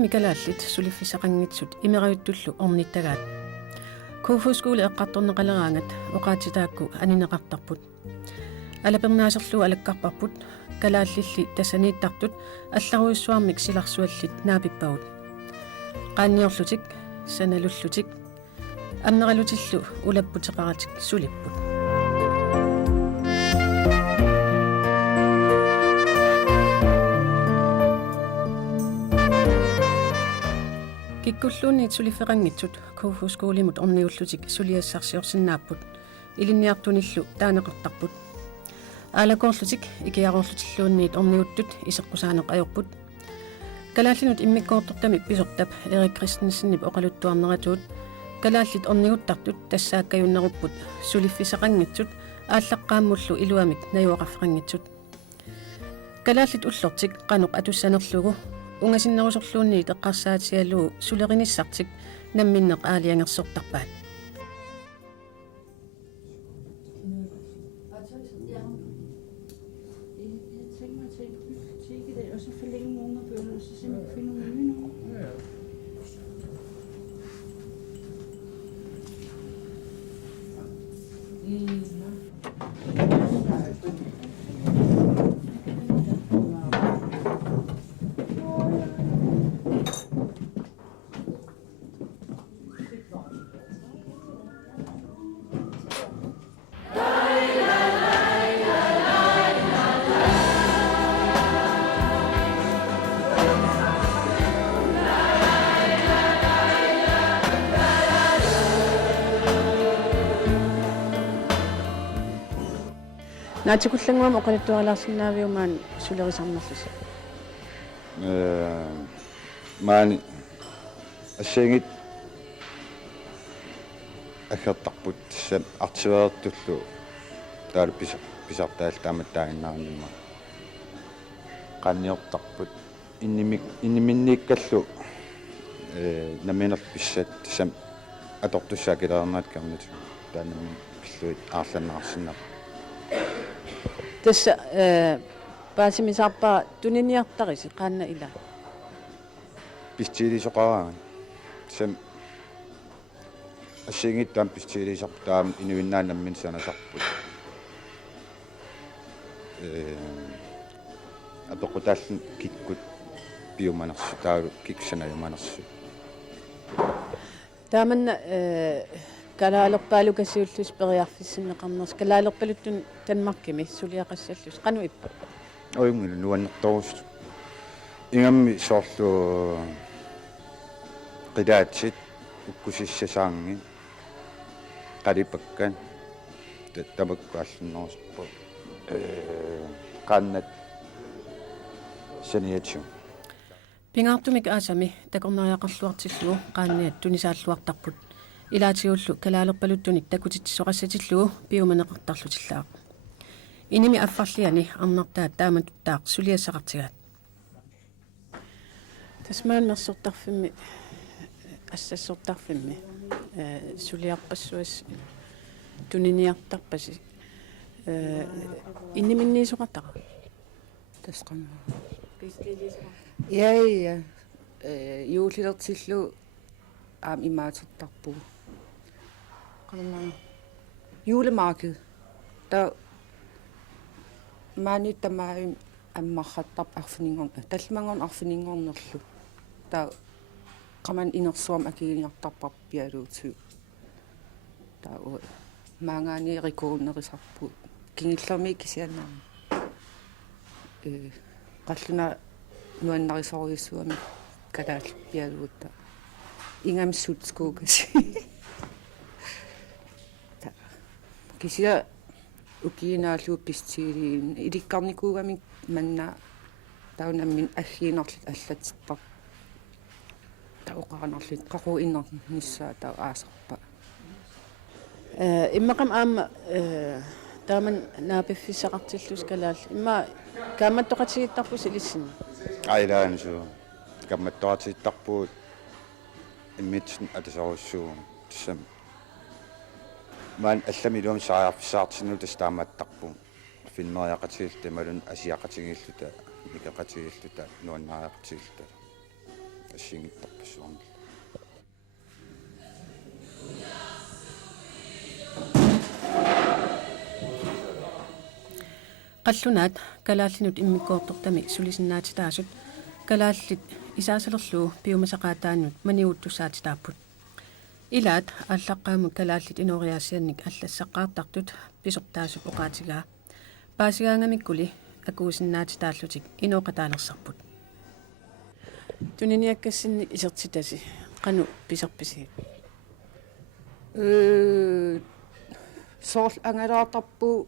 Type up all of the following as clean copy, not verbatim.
микалааллит сулиффисақангитсут имериуттуллу орниттагаат куфускули эққарторнеқалераангат оқаатитаакку анинеқартарпут алапернаасерлу алаккарпарпут калааллилли тассанииттартут алларуиссуармик силарсуаллит наапиппагут qaanniorlutik sanalullutik амнералутиллу улаппутеқаратик сулиппут киккуллуунниит сулиффеқангитсут куфускуулимут орниуллутик сулиассарсиорсиннааппут илинниартуниллу таанеқартарпут аалакоорлутик икиарорлутиллуунниит орниуттут исеққусаанеқ ajorput калааллинут иммиккоортортами писортап Эрик Кристенсеннип оқалуттуарнератуут калааллит орнигуттартут тассааккаюннеруппут сулиффисақангитсут ааллаққааммуллу илуамик наюоқарфеқангитсут калааллит уллортик қанеқ атуссанерлугу унгасиннерусорлуунниит эққарсаатиалуу сулериниссартик намминнеқ аалиангерсортарпаат наатикуллангуам оқалуттуарлаарсинаавиумаан сулерисарнерлуси маани ассингит ахертарпут сам артиваертуллу таал писартаал тааматтаагиннаарнимма qanniortarput инниминнииккаллу наминер писсат сам атортуссаакилернаат карнат таанамми пиллуит аарланнаарсинаа тасса паасимисарпаа туниниартариси qaanna ила пистилисоqaraa сам ассингит таам пистилисартаам инуиннаанаммин санасарпут апоқутааллин киккут пиуманерсу таалу киксанаюманерсу тааманна калаалерпаалукассиуллус периарфиссиннеқарнерс калаалерпалуттун танмаркими сулиақассаллус қану иппа оюнгил нуаннерторус ингамми соорлу қидаатсит уккусиссасаанги қалипаккан тамаккааллиннерспо qaannat саниатсу пингаартумик аасами такорнариақарлуартиллугу qaanniat тунисааллуартарпут илаатигуллу калаалерпалуттуник такутитсоқассатиллугу пиуманеқартарлутиллаа иними аффарлиани арнартаат тааматтаақ сулиассақартигаат тасмаан мерсортарфимми ассассортарфимми сулиарпассуас туниниартарпаси инниминниисоқартара тасқана яя юулилертиллу аам имаатертарпу qanama julemarked der mani tamaim аммарраттарп арфинингорн талмангорн арфинингорнерлу таа qamан инерсуам акигиниартарпар пиалуутсу таа маангаани рикууннерисарпу кингиллэрми кисианнарми qalлуна нуаннарисориуссуами калаал пиалуутта ингамсуутскуугаси та кисиа укиинаалуу пистиилиин иликкарникуугами манна таунаммин аллиинерлит аллатсиппар таоқаранерлит қақу иннер ниссаа таа аасарпа иммақам аама тааман наапиффисақартиллус калаал имма кааматтоқатигиттарпус илиссина айлаансу камматторатиттарпуут иммитсин атасоруссуу тсам ман алламилуам сааффисаартинну тастаамааттарпу финнериақатигилта малун асиақатигиллута микақатигиллута нуаннариақатигилта ассигиттарпассуарни qallunaat kalaallinut immikkoortortami sulisinnaatitaasut kalaallit isaasalorluu piumasaqaataannut maniuttussaatitaapput ilaat ааllaqqaamut kalaallit inoriaasiannik аллассаққаартартут писортаасуп оqaатигаа паасигаангамиккули акуусиннаатитааллутик инооqатаалерсарпут тунниаккассинни исертитаси qaну писарписигит соорл ангалаартарпу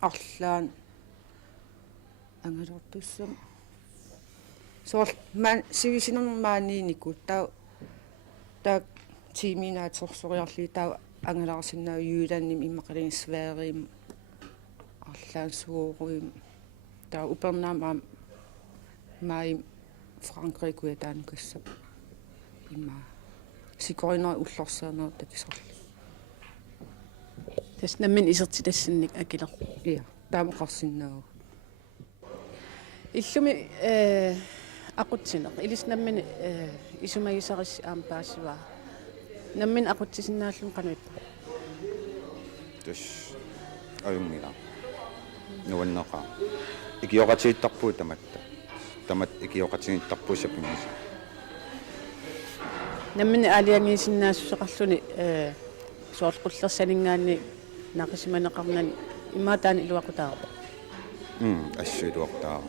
арлаан ангалаартуссам соорл маан сивисинермаанииникку таа тиминаатсорсориарлии таа ангалаарсиннаа юулаанним иммақалингсваарим арлаан суоруим таа упернаама маим франкрикуя таанукассап имма сикоринер уллорсаанер татисорли тас наммин исертитассинник акилер иа таамоқарсиннаагу иллуми aqutsinaq ilisnammini isumagisarис aam paassivaa nammin aqutsisinnaallum qanuit тус аюнгила нуаннеqa икиоqatigittарпуу тамат икиоqatigittарпуусапимис наммини аалиангиисиннаассусеқарлуни соорқуллерсанингаанни нақисиманеқарнани имаатаани илуақутаа ассуилуартаа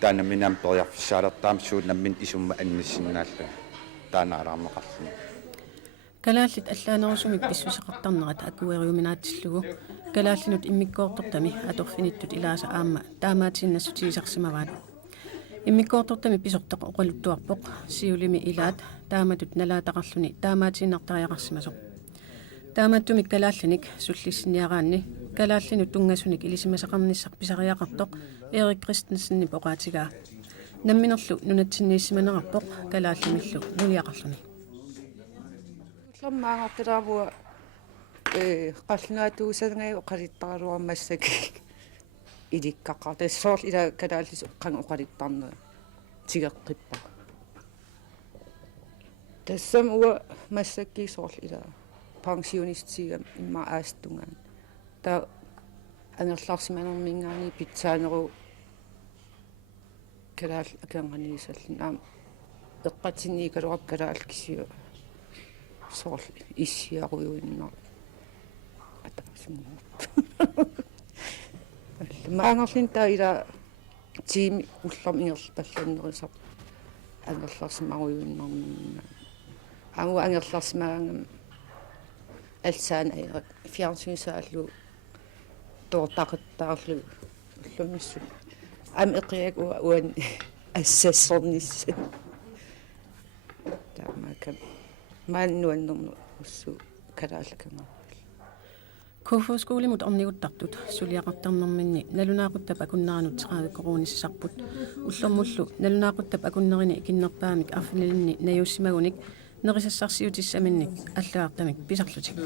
таанаминам ториарфиссаалертаам суут наммин исумма анниссиннаалла таанаалаармеқарлуни калааллит аллаанерусумик писсусеқартарнерат акуэриуминаатсиллугу калааллинут иммиккоортортами аторфиниттут илааса аама таамаатиннассутигисарсимаваат иммиккоортортами писортеқ оқалуттуарпоқ сиулими илаат тааматут налаатақарлуни таамаатиннартариақарсимасоқ таамааттумик калааллиник суллиссиниараанни калааллинут тунгасуник илисимасақарниссар писариақартоқ Эрик Кристенсенни поqaатигаа намминерлу нунатсиннииссиманерарпоқ калааллимиллу нуиақарлуни ламмаангартилаавуа qallunaatuusangay oqalittaraluarmassaki ilikkaqqar tassoorl ila kalaallis oqqan oqalittarnera tigeqqippa тассам уа массаккиисоорл ила пенсионистигам имма аастунгаан таа ангерлаарсиманермингаани питсаанеру калаал акаанганиисаллин аам эққатинни калуарп калаал кисиу соорл иссиаруйуиннер атаасимуу маангерлин таа ила тими уллерм ингерлпалланнерисар ангерлаарсимаруйуиннерминга ангу ангерлаарсимаангам алсаан айра фиарсуисааллу тоортақиттаарлу уллумиссу ам эқиак уан ассассорнисса таамаакам мааннуаннерну уссу калаалакама Kofoskoolimut orniguttартут сулиақартарнэрминни налунаақуттап акуннаранут сеқаага коронисисарпут уллэрмуллу налунаақуттап акуннерини киннерпаамик арфинилинни наюссимагуник нерисассарсиутиссаминник аллаартамик писарлутик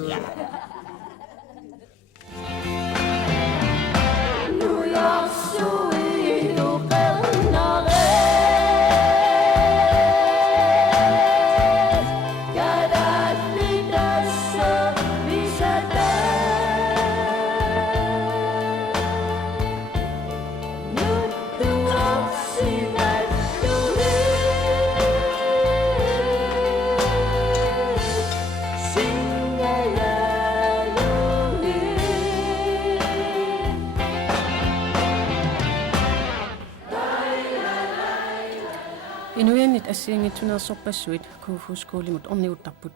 Inuiannit assiingitsuneersorpassuit Kofoskoolimut orniguttarput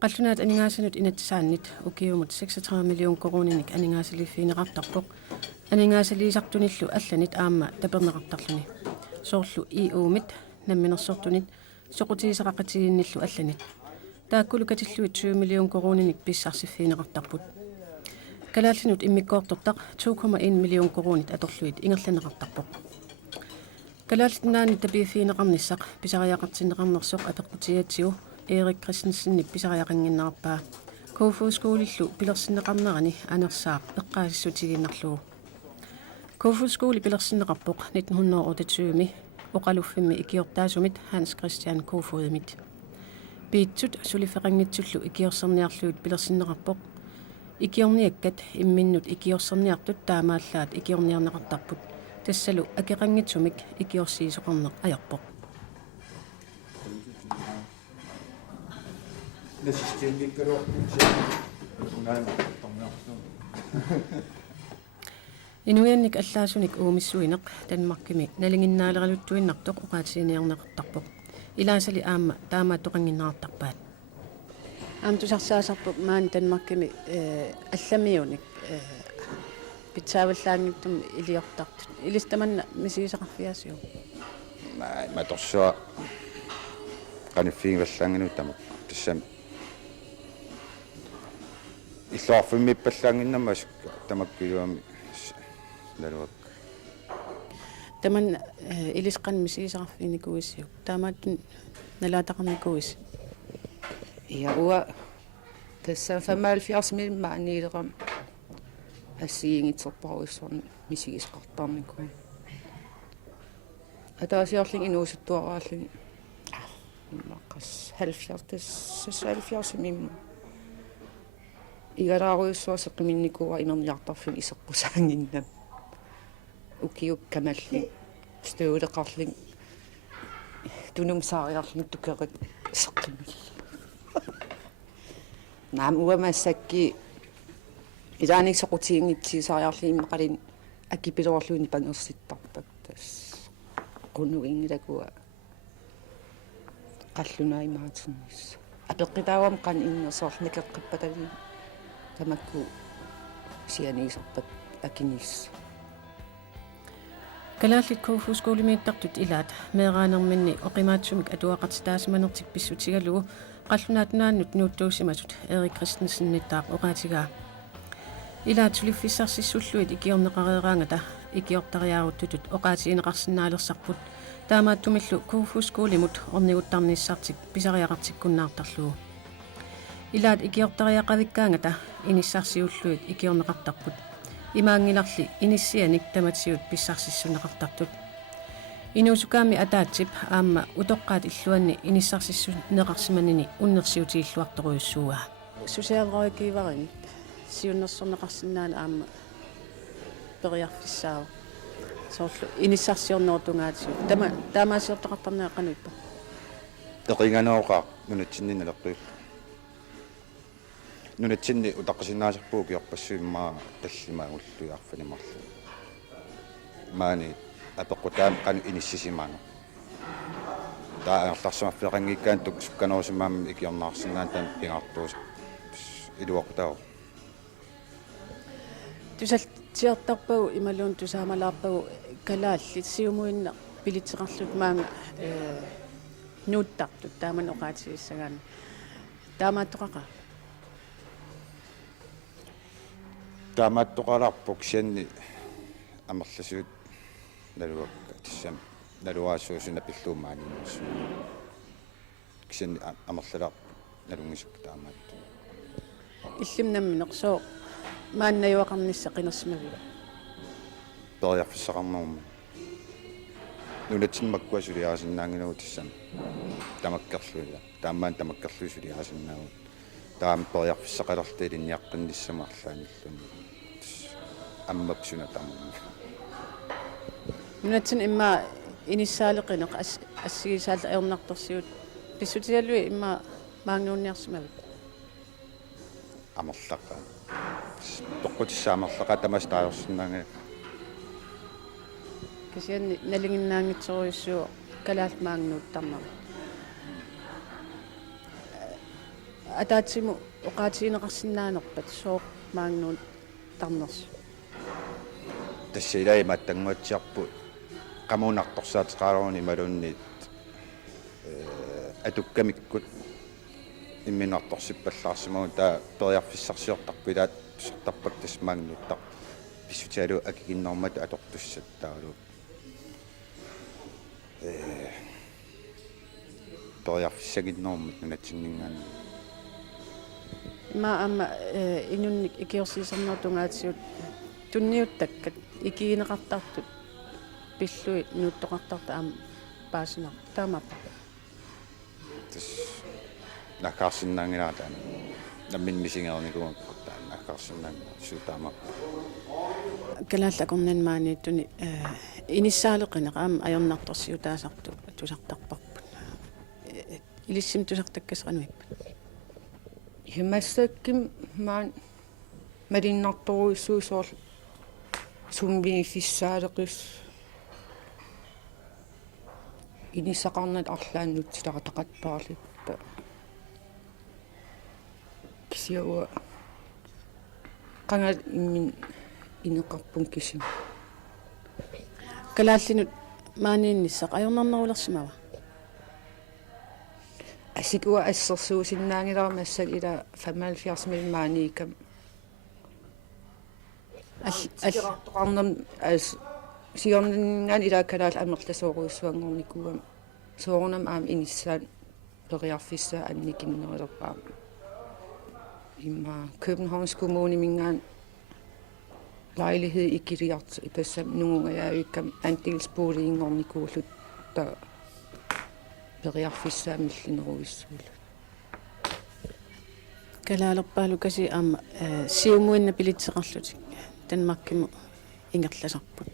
qallunaat aningaassanut inatsaannit ukiumut 36 million koroninik aningaasalifiineqartarpoq aningaasaliisartunillu allanit aamma taperneqartarluni soorlu iuumit namminersortunit soqutiisaqaqatiginnillu allanit taakkulukatillui 20 million koroninik pissarsifiineqartarput kalaallinut immikkoortortaq 2,1 million koronit atorluit ingerlaneqartarpoq калааллитнаани табиифиинеқарниссақ писариақартиннеқарнерсоқ апеққутиатсиу Эрик Кристенсенни писариақангиннерпаа Kofoskoolillu пилерсиннеқарнерани анерсаақ эққаасиссутигиннерлугу Kofoskooli пилерсиннеқарпоқ 1928ми oqaluffimmi ikiortaasumit Hans Christian Kofoedmit piitsut sulifeqanngitsullu ikiorserniarluut pilersinneqarpoq ikiorniakkat imminnut ikiorserniartut taamaallaat ikiorniarneqartarput tassalu akeqanngitsumik ikiorsiisoqarneq ajarpoq Inuyannik allaasunik uumissuineq Danmarkimi nalinginnaaleqaluttuinnartoq oqaatiiniarneqartarpoq ilaasali aamma taamaattoqanginnerartarpaat tusarsaasarpuq maani Danmarkimi allamiunik pitsaavallaangittum iliortartut ilistamanna misiisaqarfiaasiu ma torsua qaniffiingivallaanginu tamak tassam иллуарфиммиппаллаангиннама тамаккилуами налуак таман илисқан мисисақарфиникуиссиук таамааттун налаатақарникуис Ja uа tässä 75 miljoonaa niiderам ассигингитсерпаруиссорни мисигисқартаарникуа атаасиарлин инуусуттуарааллуни иммаққас 70 тасса 70 мимма игалааруйуссуасеққиминникуа инерниартарфин исерпусаангиннам укиук камалли стуулеқарлин тунумсаариарлин тукерит сеққимил наам уамассакки илааниксоқутиингитсисаариарлин иммақалин аккипилоорлуини пангерситтарпак тас qunnugiнгилакуа қаллунаимаатсернис апеққитаавам қан иннерсоорлникеққиппатали тамакку сианисерпат акинис Kalaallit Kofu-skoolimiittартут илаат меэрааnerminni оқимаатсумик атуақартитаасиманертик писсутигалугу қаллунаатунааннут нууттуусимасут Эрик Кристенсенниттаақ оqaатигаа илаат сулиффиссарсиссуллуит икиорнеқареераангата икиортариааруттутут оqaатиинеқарсинаалерсарпут таамааттумиллу Kofu-скуулимут орнигуттарниссартик писариақартиккуннаартарлугу илаат икиортариақавиккаангата иниссарсиуллуит икиорнеқартарпут имаангиларли иниссианик таматсиут писсарсиссунеқартартут инуусукаами атаатсип аама утоққаат иллуанни иниссарсиссунеқарсиманини уннерсиутииллуарторуйуссууа сусиалроикиварин сиуннерсорнеқарсинаана аама периарфиссаава соорлу иниссарсиорнеортунгаатсиу таамаасиортоқартарнеаққануиппа теқинганаоқаа нунатсинниналеққиу нунатсинни утаққасиннаасарпуу киорпассуиммаа таллимаагуллуиарфанимарлу маани апеққутаам қану иниссисимаано таарларсамаффеқангиккаан тук сукканерусимаамми икиорнаарсинаан таан пингартуус илуоқтаа тусалтиартарпагу ималуун тусаамалаарпагу калаалли сиумуинна пилитсеқарлут маанга нууттартут тааман оqaатигиссагаани таамааттоқаqa таамааттоқаларпук сианни амерласуут налуакка тассам налуаасуусуна пиллуумаанииннерс кисианни амерлалаар налунгисукка таамаатту иллимнамминеқсоо мааннаюақарнисса қинерсимави периарфиссақарнерма нунатсинмаккуа сулиаасиннаангинагу тассам тамаккерлуила таамаан тамаккерлуи сулиаасиннаагу таам периарфиссақалертаа линниаққинниссамаарлааниллуни аммапсуна тамму нунатсин имма иниссаалеқинеқ ассигисаалла аернарторсиут писсутиалуи имма маангуунниарсимави амерлаqa тоққутиссаамерлаqa тамас таajorsinnaanga кисианни налингиннаангитсоруйуссуу калаалт маангнууттарнера атаатсиму оqaатиинеқарсиннаанерпат соо маангнуут тарнерс тассилай маттангуатсиарпу qamунарторсаатеқарууни малуннит атуккамиккут имминарторсиппаллаарсимагу таа периарфиссарсиортарпилаат сартарпак тасмаангнуттар писсутиалу акигиннормат атортуссаттаалу периарфиссагиннормат нунатсиннингаани ма ама инунник икиорсисернертунгаатсиут тунниуттаккат икигинеқартартут пиллуи нууттоқартарта аама paasina taamappa тас накаарсинаангилаатаана наммин мисингерникуаккуттаа накаарсинаанга сутаама калааллакорнан маанитуни иниссаалеқина qaama ajornartorsiu taasartu tusartarparput илиссим тусартаккасерануиппут химассакким маан малиннарторуиссуусоор сумбиниффиссаалеқис инисақарнат арлааннут силаратақаттаарлиппа кисиуа qangat иммин инеқарпун кисим калааллинут maaниинниссақ ajornarnerulерсимава асикуа ассерсуусиннаангиларамассал ила 75 мил maanikam аллартоқарнам ас сиорнингаан илааккалаал амерласооруйссуангорникуам соорнам аам иниссаан периарфиссаа анникиннерилерпаам имма Københavns Kommune mingaan lejlighed i Giriart i Bessam nogle af ikam andelsboligingornikuullut ta periarfissaamillineruissuul калаалерпаалукаси аама сиумуинна пилитсеқарлутик танмаркиму ингерласарпут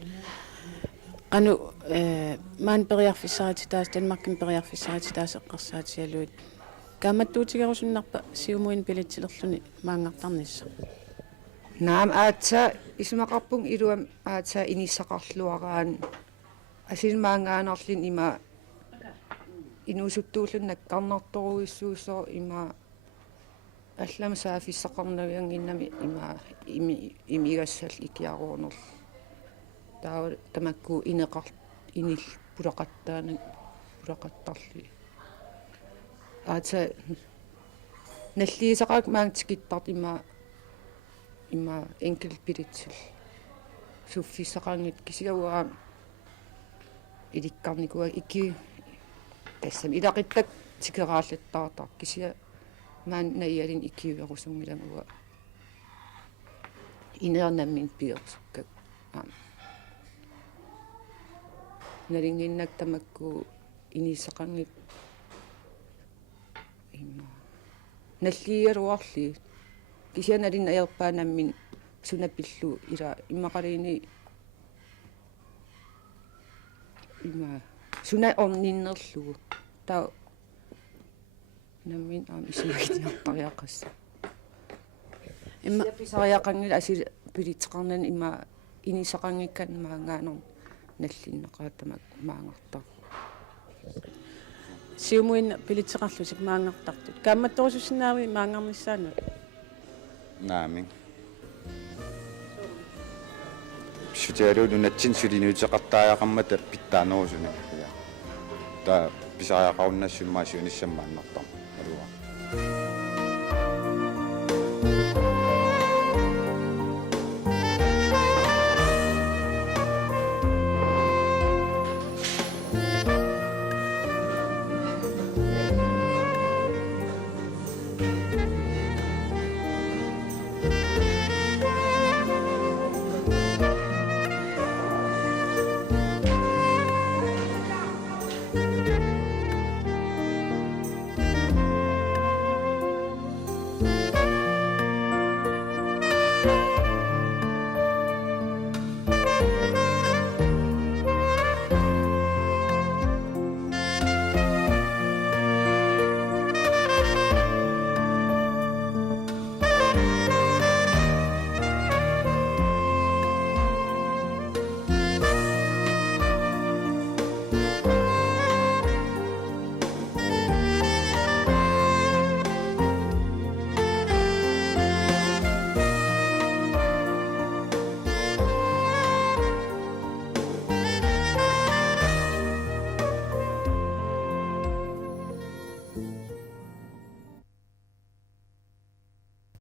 qaну маан периарфиссарати таас танмарким периарфиссарати таас эққарсаатиалуит kaammattuutigerussunnarpa siumuin pilitsillerluni maangartarnissa naam aatsa ismaqarpung iluam aatsa inissaqarluaraan asilmaangaanerlin ima inusuttuullunnak qarnartoruissuusoo ima аллама саафиссақарнавиангиннами има имигассал икиаруунер таа тамакку инеқар инил пулақаттаанан пулақаттарли аата наллиисақак маангтикиттарт има энкел пилитсил суффиссақаангит кисигауаа иликкарникуа ики тассам илақиттак тикерааллаттаартар кисиа маан наиалин икиуерусунгиламуа инернаммин пиерсуккак налингиннак тамакку инисақангит наллиируарли кисианалин аерпаанаммин сунапиллу ила иммақалини има суна орниннерлугу таа наммин аам исигитиартариаққасса имма писариақангила асил пилитеқарнан има инисақангиккан маангаанер наллиннеқаатамак маангартар siumuinna pilitseqarlusik maangartartut kaammattorussussinaami maangarnissaanut наамин сутиалуу натсин сулинуутеқартааяқармата питтаанерусуна та писариақаруннассуммаасиуниссаммааннартар алуа